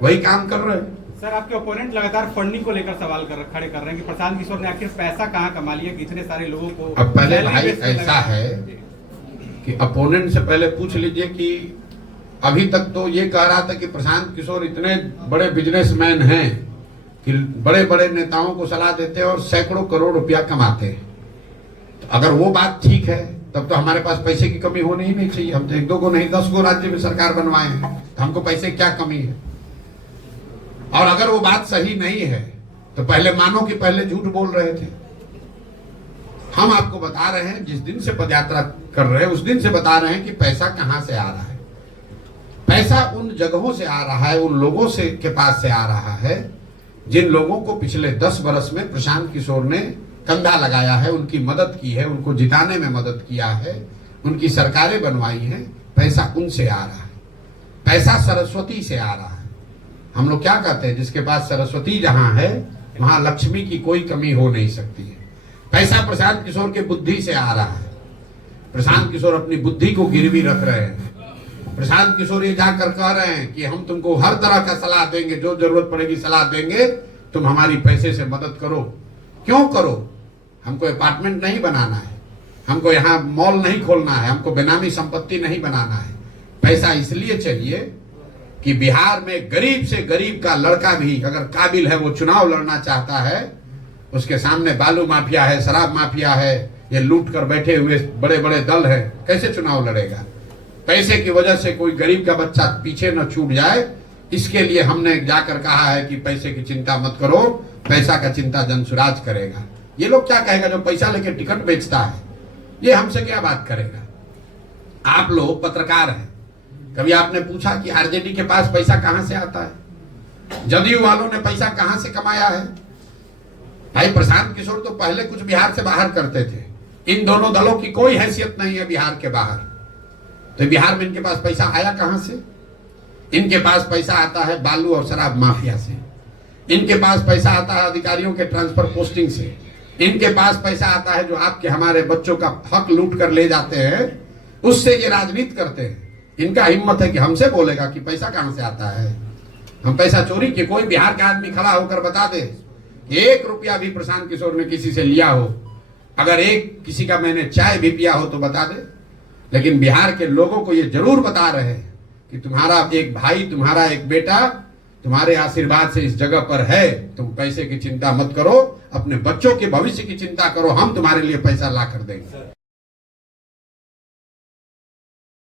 वही काम कर रहे हैं। सर, आपके ओपोनेंट लगातार फंडिंग को लेकर सवाल खड़े कर रहे हैं कि प्रशांत किशोर ने आखिर पैसा कहां कमा लिया कि इतने सारे लोगों को। अब पहले भाई ऐसा है कि अपोनेंट से पहले पूछ लीजिए कि अभी तक तो ये कह रहा था कि प्रशांत किशोर इतने बड़े बिजनेसमैन हैं कि बड़े बड़े नेताओं को सलाह देते हैं और सैकड़ों करोड़ रुपया कमाते हैं। तो अगर वो बात ठीक है तब तो हमारे पास पैसे की कमी होनी ही नहीं चाहिए। हम तो 1-2 को नहीं 10 को राज्य में सरकार बनवाए हैं, तो हमको पैसे क्या कमी है। और अगर वो बात सही नहीं है तो पहले मानो कि पहले झूठ बोल रहे थे। हम आपको बता रहे हैं, जिस दिन से पदयात्रा कर रहे हैं उस दिन से बता रहे हैं कि पैसा कहां से आ रहा है। पैसा उन जगहों से आ रहा है, उन लोगों से के पास से आ रहा है जिन लोगों को पिछले 10 वर्ष में प्रशांत किशोर ने कंधा लगाया है, उनकी मदद की है, उनको जिताने में मदद किया है, उनकी सरकारें बनवाई हैं। पैसा उनसे आ रहा है। पैसा सरस्वती से आ रहा है। हम लोग क्या कहते हैं, जिसके पास सरस्वती जहां है वहां लक्ष्मी की कोई कमी हो नहीं सकती है। पैसा प्रशांत किशोर के बुद्धि से आ रहा है। प्रशांत किशोर अपनी बुद्धि को गिरवी रख रहे हैं। प्रशांत किशोर ये जाकर कह रहे हैं कि हम तुमको हर तरह का सलाह देंगे, जो जरूरत पड़ेगी सलाह देंगे, तुम हमारी पैसे से मदद करो। क्यों करो? हमको अपार्टमेंट नहीं बनाना है, हमको यहाँ मॉल नहीं खोलना है, हमको बेनामी संपत्ति नहीं बनाना है। पैसा इसलिए चाहिए कि बिहार में गरीब से गरीब का लड़का भी अगर काबिल है, वो चुनाव लड़ना चाहता है, उसके सामने बालू माफिया है, शराब माफिया है, ये लूट कर बैठे हुए बड़े बड़े दल है, कैसे चुनाव लड़ेगा? पैसे की वजह से कोई गरीब का बच्चा पीछे न छूट जाए, इसके लिए हमने जाकर कहा है कि पैसे की चिंता मत करो, पैसा का चिंता जनसुराज करेगा। ये लोग क्या कहेगा जो पैसा लेके टिकट बेचता है, ये हमसे क्या बात करेगा? आप लोग पत्रकार हैं, कभी आपने पूछा कि आरजेडी के पास पैसा कहां से आता है? जदयू वालों ने पैसा कहां से कमाया है? भाई प्रशांत किशोर तो पहले कुछ बिहार से बाहर करते थे। इन दोनों दलों की कोई हैसियत नहीं है बिहार के बाहर। तो बिहार में इनके पास पैसा आया कहां से? इनके पास पैसा आता है बालू और शराब माफिया से। इनके पास पैसा आता है अधिकारियों के ट्रांसफर पोस्टिंग से। इनके पास पैसा आता है जो आपके हमारे बच्चों का हक लूट कर ले जाते हैं, उससे ये राजनीति करते हैं। इनका हिम्मत है कि हमसे बोलेगा कि पैसा कहां से आता है। हम पैसा चोरी के, कोई बिहार का आदमी खड़ा होकर बता दे 1 रुपया भी प्रशांत किशोर ने किसी से लिया हो, अगर एक किसी का मैंने चाय भी पिया हो तो बता दे। लेकिन बिहार के लोगों को ये जरूर बता रहे हैं कि तुम्हारा एक भाई, तुम्हारा एक बेटा तुम्हारे आशीर्वाद से इस जगह पर है। तुम पैसे की चिंता मत करो, अपने बच्चों के भविष्य की चिंता करो, हम तुम्हारे लिए पैसा ला कर देंगे।